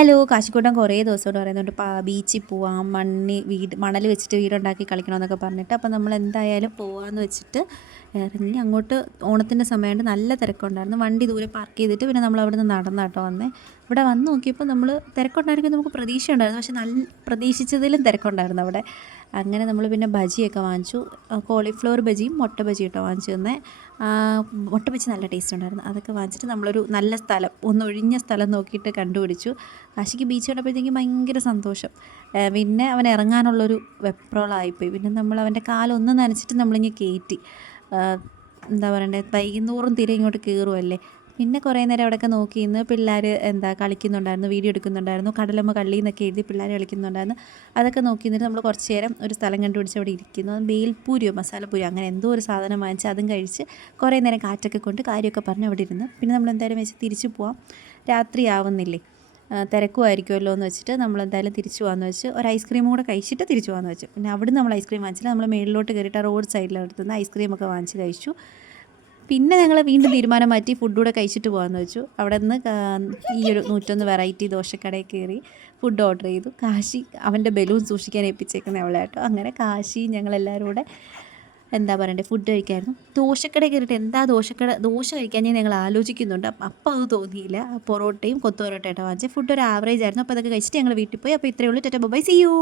Hello കാശിക്കൂട്ടൻ കുറേ ദിവസമായിട്ട് പറയുന്നുണ്ട് ബീച്ചിൽ പോവാം, മണൽ വെച്ചിട്ട് വീടുണ്ടാക്കി കളിക്കണമെന്നൊക്കെ പറഞ്ഞിട്ട്. അപ്പോൾ നമ്മൾ എന്തായാലും പോവാമെന്ന് വെച്ചിട്ട് ഇറങ്ങി. അങ്ങോട്ട് ഓണത്തിൻ്റെ സമയമായിട്ട് നല്ല തിരക്കുണ്ടായിരുന്നു. വണ്ടി ദൂരെ പാർക്ക് ചെയ്തിട്ട് പിന്നെ നമ്മൾ അവിടെ നിന്ന് നടന്നാട്ടോ വന്നേ. ഇവിടെ വന്ന് നോക്കിയപ്പോൾ നമ്മൾ തിരക്കുണ്ടായിരിക്കും നമുക്ക് പ്രതീക്ഷയുണ്ടായിരുന്നു, പക്ഷെ നല്ല പ്രതീക്ഷിച്ചതിലും തിരക്കുണ്ടായിരുന്നു അവിടെ. അങ്ങനെ നമ്മൾ പിന്നെ ബജിയൊക്കെ വാങ്ങിച്ചു. കോളിഫ്ലവർ ബജിയും മുട്ട ബജി കേട്ടോ വാങ്ങിച്ചു തന്നെ. മുട്ട ബജി നല്ല ടേസ്റ്റ് ഉണ്ടായിരുന്നു. അതൊക്കെ വാങ്ങിച്ചിട്ട് നമ്മളൊരു നല്ല സ്ഥലം, ഒന്ന് ഒഴിഞ്ഞ സ്ഥലം നോക്കിയിട്ട് കണ്ടുപിടിച്ചു. കാശിക്ക് ബീച്ച് കണ്ടപ്പോഴത്തേക്കും ഭയങ്കര സന്തോഷം. പിന്നെ അവൻ ഇറങ്ങാനുള്ളൊരു വെപ്രോളായിപ്പോയി. പിന്നെ നമ്മൾ അവൻ്റെ കാലൊന്ന് നനച്ചിട്ട് നമ്മളിങ്ങ് കയറ്റി. എന്താ പറയണ്ടേ, വൈകുന്നോറും തിര ഇങ്ങോട്ട് കയറുമല്ലേ. പിന്നെ കുറേ നേരം അവിടെയൊക്കെ നോക്കി നിന്ന് പിള്ളേർ കളിക്കുന്നുണ്ടായിരുന്നു, വീഡിയോ എടുക്കുന്നുണ്ടായിരുന്നു. കടലമ്മ കള്ളി എന്നൊക്കെ എഴുതി പിള്ളേർ കളിക്കുന്നുണ്ടായിരുന്നു. അതൊക്കെ നോക്കി നിന്നിട്ട് നമ്മൾ കുറച്ച് നേരം ഒരു സ്ഥലം കണ്ടുപിടിച്ച് അവിടെ ഇരിക്കുന്നു. ബേൽപൂരിയോ മസാലപ്പൂരിയോ അങ്ങനെ എന്തോ ഒരു സാധനം വാങ്ങിച്ച് അതും കഴിച്ച് കുറേ നേരം കാറ്റൊക്കെ കൊണ്ട് കാര്യമൊക്കെ പറഞ്ഞ് അവിടെ ഇരുന്ന്. പിന്നെ നമ്മൾ എന്തായാലും വെച്ച് തിരിച്ചു പോവാം, രാത്രി ആവുന്നില്ലേ, തിരക്കുമായിരിക്കുമല്ലോ എന്ന് വെച്ചിട്ട് നമ്മളെന്തായാലും തിരിച്ചു പോകാമെന്ന് വെച്ച് ഒരു ഐസ്ക്രീം കൂടെ കഴിച്ചിട്ട് തിരിച്ചു പോകാമെന്ന് വെച്ചു. പിന്നെ അവിടെ നമ്മൾ ഐസ്ക്രീം വാങ്ങിച്ചില്ല, നമ്മൾ മേളിലോട്ട് കയറിയിട്ട് റോഡ് സൈഡിലെടുത്തുനിന്ന് ഐസ്ക്രീമൊക്കെ വാങ്ങിച്ച് കഴിച്ചു. പിന്നെ ഞങ്ങൾ വീണ്ടും തീരുമാനം മാറ്റി ഫുഡ് കൂടെ കഴിച്ചിട്ട് പോകാമെന്ന് വെച്ചു. അവിടെ നിന്ന് ഈ ഒരു 101 വെറൈറ്റി ദോശക്കടയിൽ കയറി ഫുഡ് ഓർഡർ ചെയ്തു. കാശി അവൻ്റെ ബലൂൺ സൂക്ഷിക്കാൻ ഏൽപ്പിച്ചേക്കുന്ന അവളെ കേട്ടോ. അങ്ങനെ കാശി ഞങ്ങളെല്ലാവരും കൂടെ എന്താ പറയണ്ടേ, ഫുഡ് കഴിക്കായിരുന്നു. ദോശക്കടയിൽ കയറിയിട്ട് എന്താ ദോശ കഴിക്കാൻ ഞങ്ങൾ ആലോചിക്കുന്നുണ്ട്. അപ്പം അത് തോന്നിയില്ല. പൊറോട്ടയും കൊത്തു പൊറോട്ടയായിട്ടോ വാങ്ങിച്ചത്. ഫുഡ് ഒരു ആവറേജ് ആയിരുന്നു. അപ്പോൾ അതൊക്കെ കഴിച്ചിട്ട് ഞങ്ങൾ വീട്ടിൽ പോയി. അപ്പോൾ ഇത്രയേ ഉള്ളൂ. Tata bye, see U.